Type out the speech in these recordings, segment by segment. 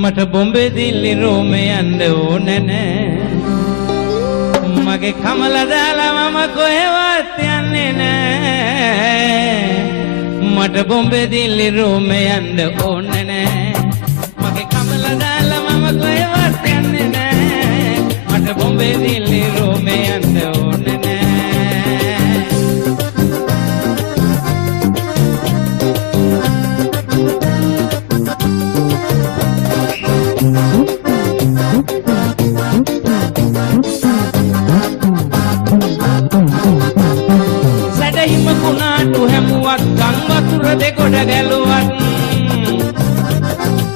මට බොම්බේ දිල්ලි රෝමේ යන්න ඕනේ නෑ මගේ කමල දාලා මම කොහෙවත් යන්නේ නෑ මට බොම්බේ දිල්ලි රෝමේ යන්න ඕනේ නෑ මගේ කමල දාලා මම කොහෙවත් යන්නේ නෑ මට බොම්බේ දිල්ලි රෝමේ යන්න ඕනේ නෑ දෙකොඩ ගැලුවත්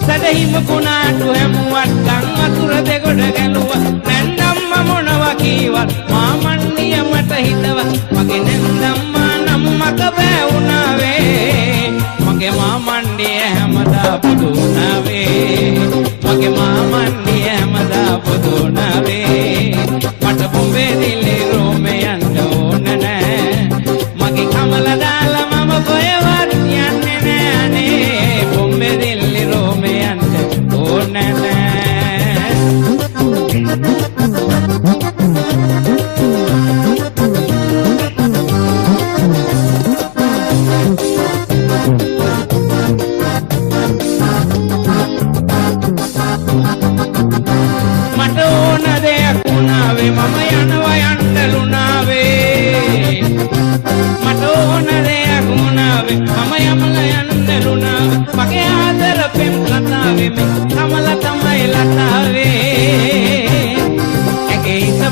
සැදහිම කුණාටු හැමුවත් ගම් වතුර දෙකොඩ ගැලුවත් නැන්දම්ම මොනවා කීවත් මාමණ්ඩිය මට හිතවත් මගේ නැන්දම්මා නම් මක බෑ වුණාවේ මගේ මාමණ්ඩිය හැමදා පුදු වුණාවේ මගේ මාමණ්ඩිය හැමදා පුදු වුණාවේ මට බොම්බේ දිල්ලි රෝමේ යන්න ඕන නෑ මගේ කමල දාලා මම කොහෙවත්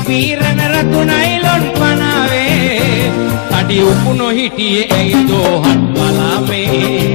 පීරන රතුනයි ලොන් පනාවේ අඩි උපුනො හිටියේ ඇයි දෝහත් බලාමේ